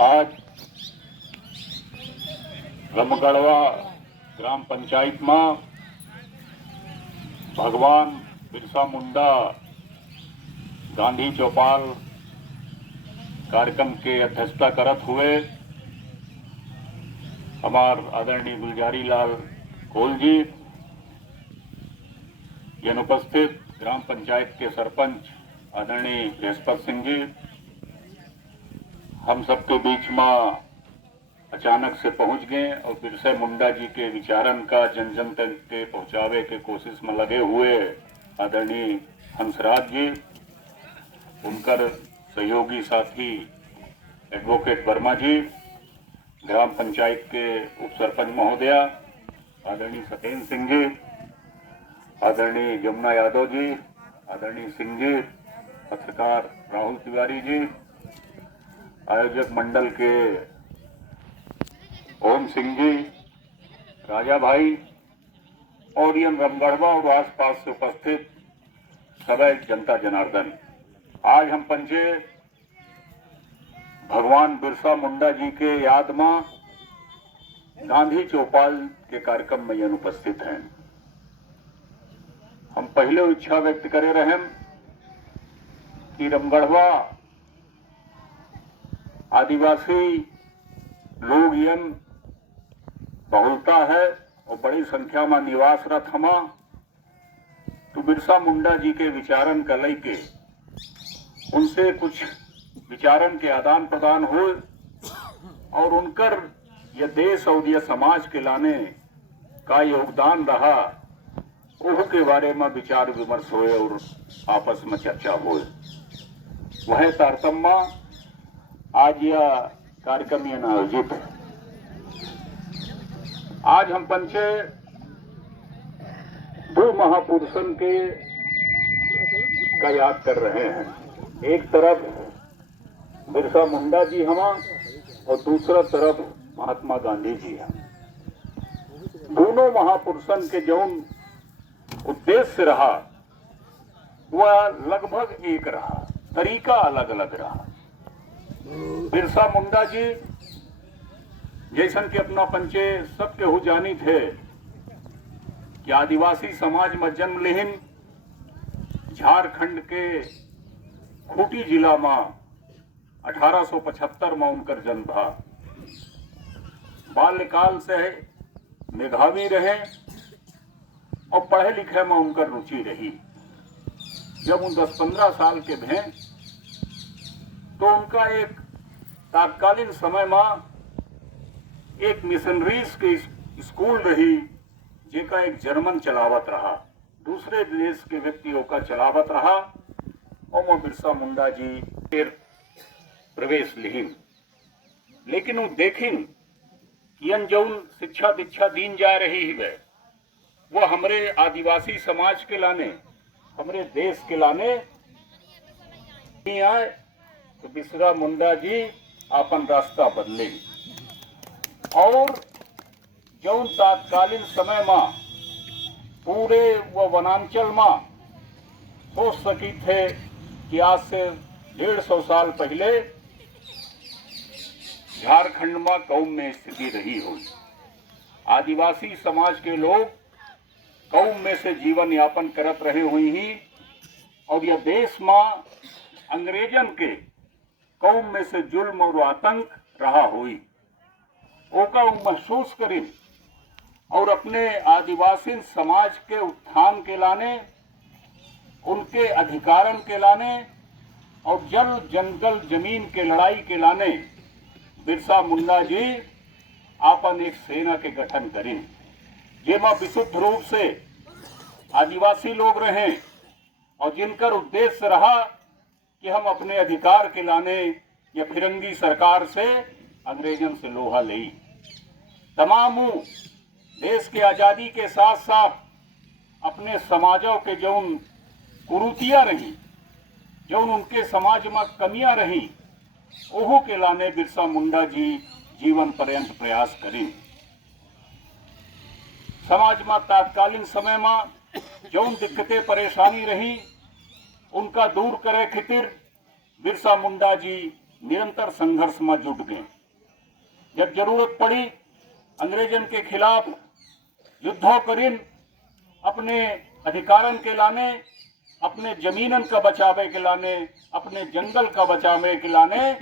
आज रमगढ़वा ग्राम पंचायत में भगवान बिरसा मुंडा गांधी चौपाल कार्यक्रम के अध्यक्षता करत हुए हमार आदरणीय गुलजारी लाल कोल जी, अनुपस्थित ग्राम पंचायत के सरपंच आदरणीय बृहस्पति सिंह जी, हम सबके बीच में अचानक से पहुंच गए और बिरसा मुंडा जी के विचारन का जन जन तक के पहुंचावे के कोशिश में लगे हुए आदरणीय हंसराज जी, उनकर सहयोगी साथी एडवोकेट वर्मा जी, ग्राम पंचायत के उप सरपंच महोदया आदरणीय सत्येंद्र सिंह जी, आदरणीय जमुना यादव जी, आदरणीय सिंह जी, पत्रकार राहुल तिवारी जी, आयोजक मंडल के ओम सिंह जी, राजा भाई और यन रमगढ़वा और आसपास से उपस्थित सभी जनता जनार्दन, आज हम पंचे भगवान बिरसा मुंडा जी के याद में गांधी चौपाल के कार्यक्रम में यन उपस्थित हैं। हम पहले इच्छा व्यक्त करे रहे कि रमगढ़वा आदिवासी लोग यन बहुलता है और बड़ी संख्या में निवासरत हमा, तो बिरसा मुंडा जी के विचारन का लेके उनसे कुछ विचारन के आदान प्रदान हो और उनकर यह देश और यह समाज के लाने का योगदान रहा, ओह के बारे में विचार विमर्श होए और आपस में चर्चा होए। वह तारतम्य आज यह कार्यक्रम यह आयोजित है। आज हम पंचे दो महापुरुषन के का याद कर रहे हैं। एक तरफ बिरसा मुंडा जी हमा और दूसरा तरफ महात्मा गांधी जी हैं। दोनों महापुरुषन के जौन उद्देश्य रहा वह लगभग एक रहा, तरीका अलग अलग रहा। बिरसा मुंडा जी जैसन के अपना पंचे सबके हो जानी थे कि आदिवासी समाज में जन्म लेहिन, झारखंड के खूंटी जिला में 1875 में उनकर जन्म था। बाल्यकाल से मेधावी रहे और पढ़े लिखे में उनकर रुचि रही। जब उन 10-15 साल के भे तो उनका एक तात्कालीन समय में एक मिशनरीज के स्कूल रही, जेका एक जर्मन चलावत रहा, दूसरे देश के व्यक्तियों का चलावत रहा और वो बिरसा मुंडा जी फिर प्रवेश लिहिन। लेकिन वो देखिन कि यन जौन शिक्षा दीक्षा दीन जा रही है वो हमरे आदिवासी समाज के लाने, हमरे देश के लाने नहीं आए, तो बिरसा मुंडा जी अपन रास्ता बदले और जौन तात्कालीन समय में पूरे वो वनांचल में सोच सकी थे कि आज से 150 साल पहले झारखंड में कौम में स्थिति रही हो। आदिवासी समाज के लोग कौम में से जीवन यापन करत रहे हुई ही और यह देश में अंग्रेजन के कौम में से जुल्म और आतंक रहा हुई, ओका महसूस करें और अपने आदिवासी समाज के उत्थान के लाने, उनके अधिकारन के लाने और जल जंगल जमीन के लड़ाई के लाने बिरसा मुंडा जी आपन एक सेना के गठन करें, जेमा विशुद्ध रूप से आदिवासी लोग रहे और जिनकर उद्देश्य रहा कि हम अपने अधिकार के लाने या फिरंगी सरकार से अंग्रेजन से लोहा ले। तमाम देश के आजादी के साथ साथ अपने समाजों के जौन कुरीतियां रही, जौन उनके समाज में कमियां रही, ओहो के लाने बिरसा मुंडा जी जीवन पर्यंत प्रयास करें। समाज में तात्कालीन समय में जौन दिक्कतें परेशानी रही उनका दूर करे खातिर बिरसा मुंडा जी निरंतर संघर्ष में जुट गए। जब जरूरत पड़ी अंग्रेजन के खिलाफ युद्धों करीन अपने अधिकारन के लाने, अपने जमीनन का बचावे के लाने, अपने जंगल का बचावे के लाने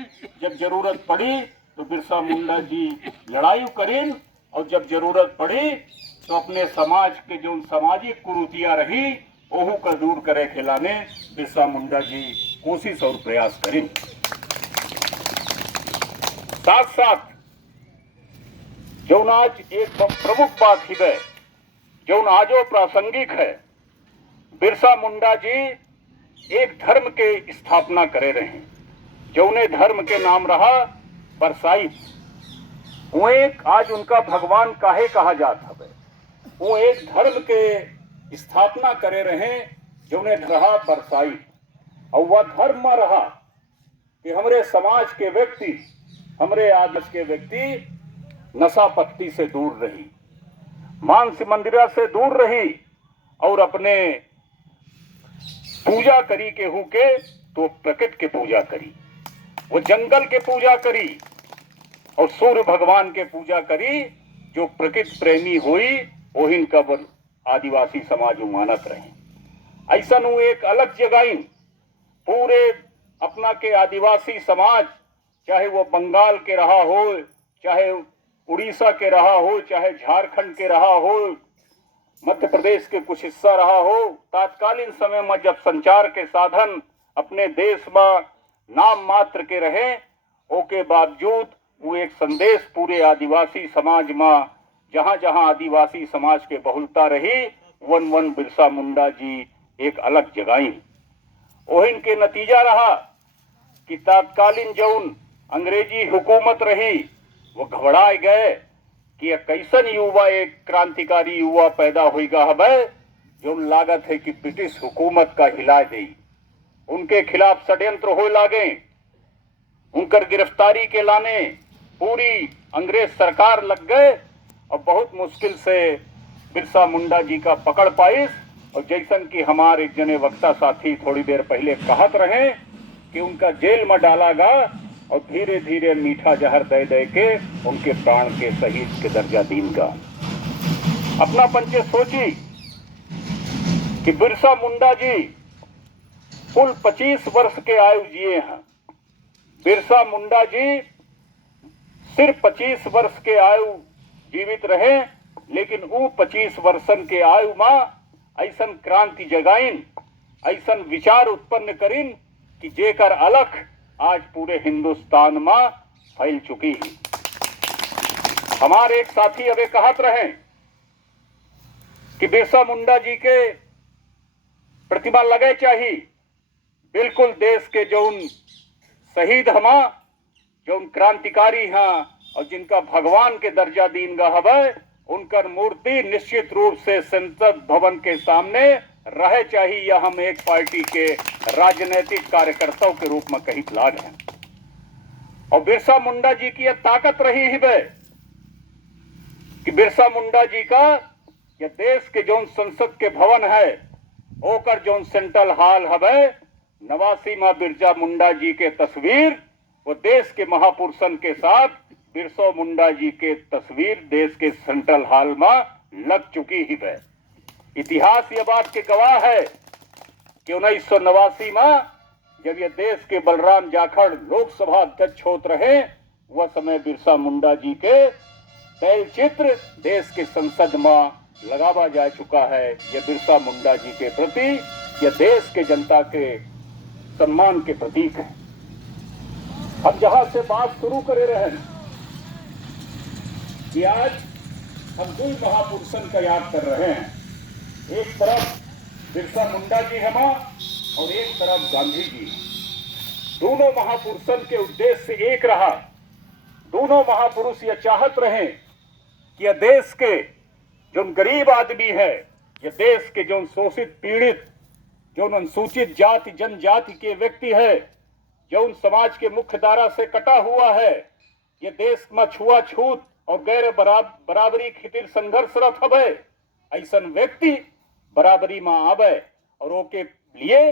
जब जरूरत पड़ी तो बिरसा मुंडा जी लड़ाई करीन, और जब जरूरत पड़ी तो अपने समाज के जो सामाजिक कुरीतियां रही ओहू का दूर करे के लाने बिरसा मुंडा जी कोशिश और प्रयास करीन। साथ साथ जो आज एक प्रमुख बात है जो आजो प्रासंगिक है, बिरसा मुंडा जी एक धर्म के स्थापना करे रहे जौने धर्म के नाम रहा बरसाइत। वो एक आज उनका भगवान काहे कहा जाता है, वो एक धर्म के स्थापना करे रहे जौने रहा बरसाइत। और वह धर्म में रहा कि हमारे समाज के व्यक्ति, हमारे आदर्श के व्यक्ति नशा पत्ती से दूर रही, मांस मंदिरा से दूर रही, और अपने पूजा करी केहू के तो प्रकृति के पूजा करी, वो जंगल के पूजा करी और सूर्य भगवान के पूजा करी। जो प्रकृति प्रेमी हुई वही का आदिवासी समाज मानत रहे। ऐसा वो एक अलग जगह पूरे अपना के आदिवासी समाज, चाहे वो बंगाल के रहा हो, चाहे उड़ीसा के रहा हो, चाहे झारखंड के रहा हो, मध्य प्रदेश के कुछ हिस्सा रहा हो, तात्कालीन समय में जब संचार के साधन अपने देश में नाम मात्र के रहे, ओके बावजूद वो एक संदेश पूरे आदिवासी समाज में, जहां जहां आदिवासी समाज के बहुलता रही, वन वन बिरसा मुंडा जी एक अलग जगाई। ओहिन के नतीजा रहा कि तात्कालीन जौन अंग्रेजी हुकूमत रही वो घबराए गए कि कैसन युवा एक क्रांतिकारी युवा पैदा होगा हमें जो लागत है कि ब्रिटिश हुकूमत का हिला दे। उनके खिलाफ षड्यंत्र हो लागे, उनकर गिरफ्तारी के लाने पूरी अंग्रेज सरकार लग गए और बहुत मुश्किल से बिरसा मुंडा जी का पकड़ पाई। और जैसन कि हमारे एक जने वक्ता साथी थोड़ी देर पहले कहत रहे कि उनका जेल में डाला गया और धीरे धीरे मीठा जहर दे दे के उनके प्राण के शहीद के दर्जा दीन का। अपना पंचे सोची कि बिरसा मुंडा जी कुल 25 वर्ष के आयु जिए हैं। बिरसा मुंडा जी सिर्फ 25 वर्ष के आयु जीवित रहे, लेकिन वो 25 वर्षन के आयु में ऐसन क्रांति जगाइन, ऐसन विचार उत्पन्न करीन कि जेकर अलख आज पूरे हिंदुस्तान में फैल चुकी है। हमारे एक साथी अबे कहत रहे कि बिरसा मुंडा जी के प्रतिमा लगे चाहिए। बिल्कुल देश के जौन शहीद हमा, जौन क्रांतिकारी हैं और जिनका भगवान के दर्जा दीन गा हवे, उनकर मूर्ति निश्चित रूप से संसद भवन के सामने रहे चाहिए। या हम एक पार्टी के राजनीतिक कार्यकर्ताओं के रूप में कहीं लाग हैं। और बिरसा मुंडा जी की यह ताकत रही है कि बिरसा मुंडा जी का यह देश के जौन संसद के भवन है ओकर जौन सेंट्रल हॉल हवे, 89 में बिरसा मुंडा जी के तस्वीर, वो देश के महापुरुषन के साथ बिरसा मुंडा जी के तस्वीर देश के सेंट्रल हॉल में लग चुकी ही है। इतिहास यह बात के गवाह है कि 1989 में जब यह देश के बलराम जाखड़ लोकसभा अध्यक्ष होते रहे, वह समय बिरसा मुंडा जी के तैल चित्र देश के संसद में लगावा जा चुका है। यह बिरसा मुंडा जी के प्रति, यह देश के जनता के सम्मान के प्रतीक है। हम जहां से बात शुरू करे रहे कि आज हम दो महापुरुषन का याद कर रहे हैं। एक तरफ बिरसा मुंडा जी हमा और एक तरफ गांधी जी। दोनों महापुरुषन के उद्देश्य से एक रहा। दोनों महापुरुष यह चाहत रहे कि यह देश के जो गरीब आदमी है, यह देश के जो शोषित पीड़ित, जो अनुसूचित जाति जनजाति के व्यक्ति है, जो उन समाज के मुख्य धारा से कटा हुआ है, यह देश में छुआछूत और गैर बराबरी खातिर संघर्षरत हवे, ऐसा व्यक्ति बराबरी में आवे और ओके लिए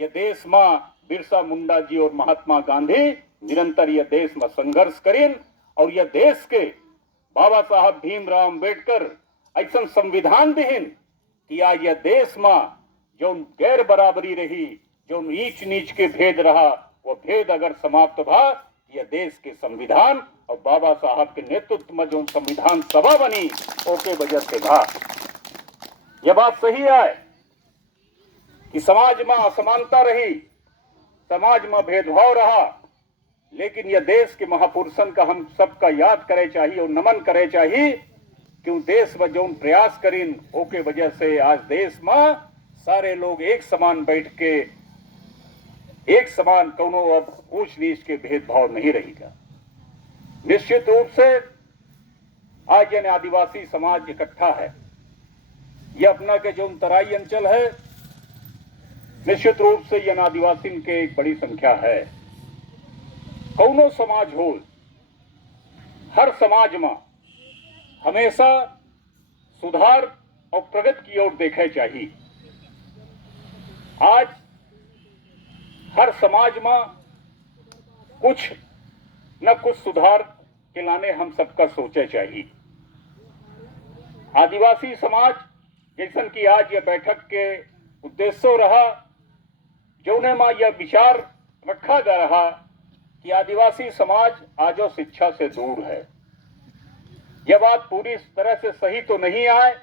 यह देश में बिरसा मुंडा जी और महात्मा गांधी निरंतर यह देश में संघर्ष करें और यह देश के बाबा साहब भीमराव अम्बेडकर ऐसा संविधान देन कि आज यह देश में जो गैर बराबरी रही, जो नीच नीच के भेद रहा, वो भेद अगर समाप्त भा, यह देश के संविधान और बाबा साहब के नेतृत्व में जो संविधान सभा बनी ओके वजह से भा। यह बात सही है कि समाज में असमानता रही, समाज में भेदभाव रहा, लेकिन यह देश के महापुरुषन का हम सबका याद करे चाहिए और नमन करे चाहिए क्यों देश में जो प्रयास करीन ओके वजह से आज देश में सारे लोग एक समान बैठ के एक समान कोनो अब ऊंच नीच के भेदभाव नहीं रहेगा। निश्चित रूप से आज यानी आदिवासी समाज इकट्ठा है, यह अपना के जो तराई अंचल है निश्चित रूप से यह आदिवासी के एक बड़ी संख्या है। कौनो समाज हो, हर समाज में हमेशा सुधार और प्रगति की ओर देखे चाहिए। आज हर समाज में कुछ न कुछ सुधार के लाने हम सबका सोचे चाहिए। आदिवासी समाज जैसन कि आज यह बैठक के उद्देश्य रहा, जोने में यह विचार रखा जा रहा कि आदिवासी समाज आजो शिक्षा से दूर है। यह बात पूरी तरह से सही तो नहीं है,